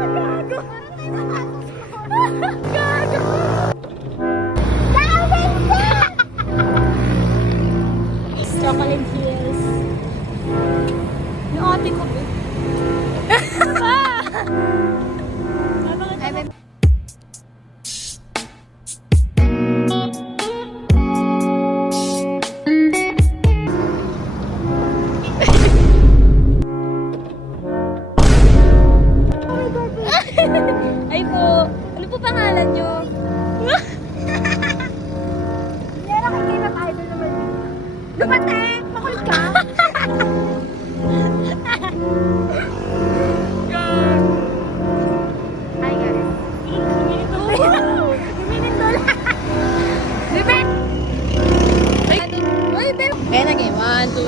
Gago! Gago! Chocolate heels. Yung ate ko ba? Eh. Ah! 1, 2, 3.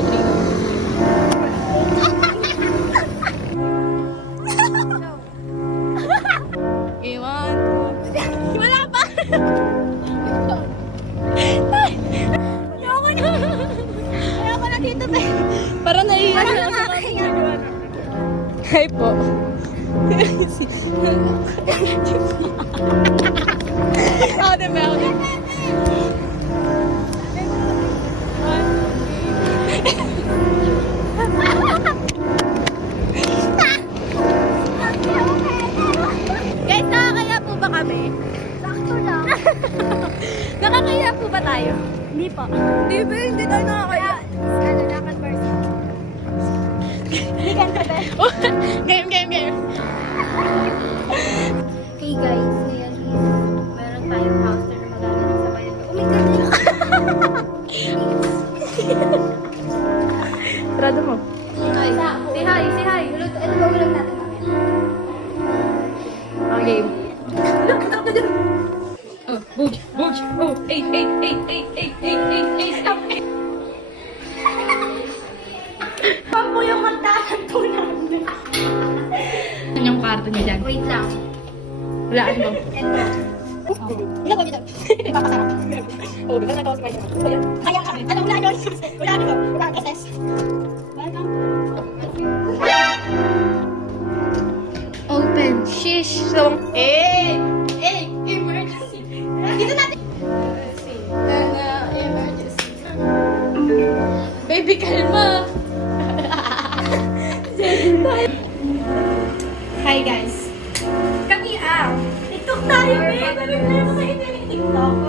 Okay, 1, 2, 3. Wala pa! Ayoko na! Na dito, te. Parang na ako sa po. oh, the mountain. Nakakaya po ba tayo? Hindi po. Hindi ba? Hindi tayo nakakaya. Ano, lakad person. Hindi ka na game, game, game. Boog. Oh, eight, eight, eight, eight, eight, eight, eight, eight, eight. Pampo yung kantahan po namin. Ano yung kwarto niya dyan? Wait lang. Wala mo. Ilan ko dito? Papasarap. Oh, bigla na si Maya. Kaya kami. Ano, wala yun. Wala yun. Wala yun. SS. Welcome. Open. Shish. So! Eh! Kalma. Hi, guys. Kami ah. TikTok tayo, babe. Kami na yung mga ito yung TikTok